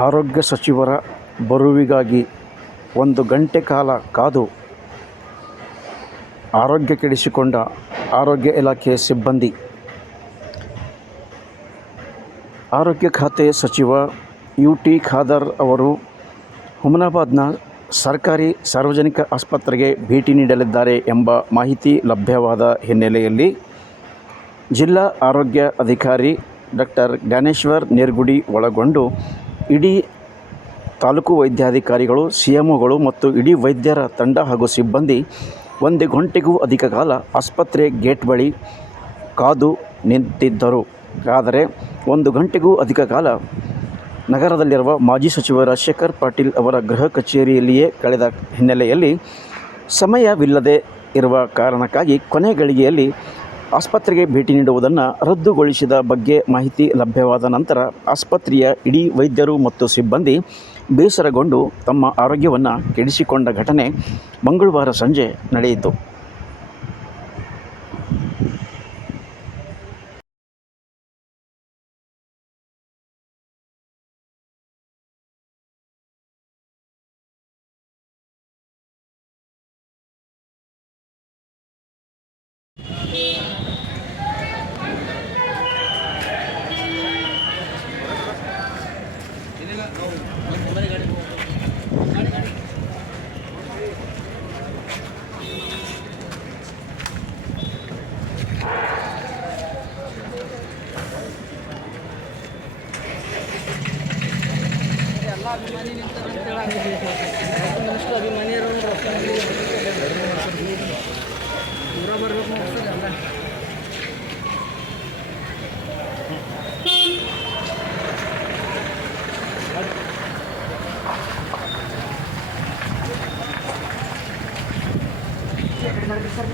ಆರೋಗ್ಯ ಸಚಿವರ ಬರುವಿಗಾಗಿ 1 ಗಂಟೆ ಕಾಲ ಕಾದು ಆರೋಗ್ಯ ಕೆಡಿಸಿಕೊಂಡ ಆರೋಗ್ಯ ಇಲಾಖೆ ಸಿಬ್ಬಂದಿ. ಆರೋಗ್ಯ ಖಾತೆ ಸಚಿವ ಯು.ಟಿ. ಖಾದರ್ ಅವರು ಹುಮನಾಬಾದ್ನ ಸರ್ಕಾರಿ ಸಾರ್ವಜನಿಕ ಆಸ್ಪತ್ರೆಗೆ ಭೇಟಿ ನೀಡಲಿದ್ದಾರೆ ಎಂಬ ಮಾಹಿತಿ ಲಭ್ಯವಾದ ಹಿನ್ನೆಲೆಯಲ್ಲಿ ಜಿಲ್ಲಾ ಆರೋಗ್ಯ ಅಧಿಕಾರಿ ಡಾಕ್ಟರ್ ಜ್ಞಾನೇಶ್ವರ್ ನೇರ್ಗುಡಿ ಒಳಗೊಂಡು ಇಡೀ ತಾಲೂಕು ವೈದ್ಯಾಧಿಕಾರಿಗಳು, ಸಿಎಂಒಗಳು ಮತ್ತು ಇಡೀ ವೈದ್ಯರ ತಂಡ ಹಾಗೂ ಸಿಬ್ಬಂದಿ 1 ಗಂಟೆಗೂ ಅಧಿಕ ಕಾಲ ಆಸ್ಪತ್ರೆ ಗೇಟ್ ಬಳಿ ಕಾದು ನಿಂತಿದ್ದರು. ಆದರೆ 1 ಗಂಟೆಗೂ ಅಧಿಕ ಕಾಲ ನಗರದಲ್ಲಿರುವ ಮಾಜಿ ಸಚಿವ ರಾಜಶೇಖರ್ ಪಾಟೀಲ್ ಅವರ ಗೃಹ ಕಚೇರಿಯಲ್ಲಿಯೇ ಕಳೆದ ಹಿನ್ನೆಲೆಯಲ್ಲಿ ಸಮಯವಿಲ್ಲದೆ ಇರುವ ಕಾರಣಕ್ಕಾಗಿ ಕೊನೆ ಗಳಿಗೆಯಲ್ಲಿ ಆಸ್ಪತ್ರೆಗೆ ಭೇಟಿ ನೀಡುವುದನ್ನು ರದ್ದುಗೊಳಿಸಿದ ಬಗ್ಗೆ ಮಾಹಿತಿ ಲಭ್ಯವಾದ ನಂತರ ಆಸ್ಪತ್ರೆಯ ಇಡೀ ವೈದ್ಯರು ಮತ್ತು ಸಿಬ್ಬಂದಿ ಬೇಸರಗೊಂಡು ತಮ್ಮ ಆರೋಗ್ಯವನ್ನು ಕೆಡಿಸಿಕೊಂಡ ಘಟನೆ ಮಂಗಳವಾರ ಸಂಜೆ ನಡೆಯಿತು. ಎಲ್ಲ ಅಭಿಮಾನಿ ನಿಂತಷ್ಟು ಅಭಿಮಾನಿಯರು ದೂರ ಬರ್ಬೇಕು ಅನ್ಸ್ತದೆ ಎಲ್ಲ. ಸರ್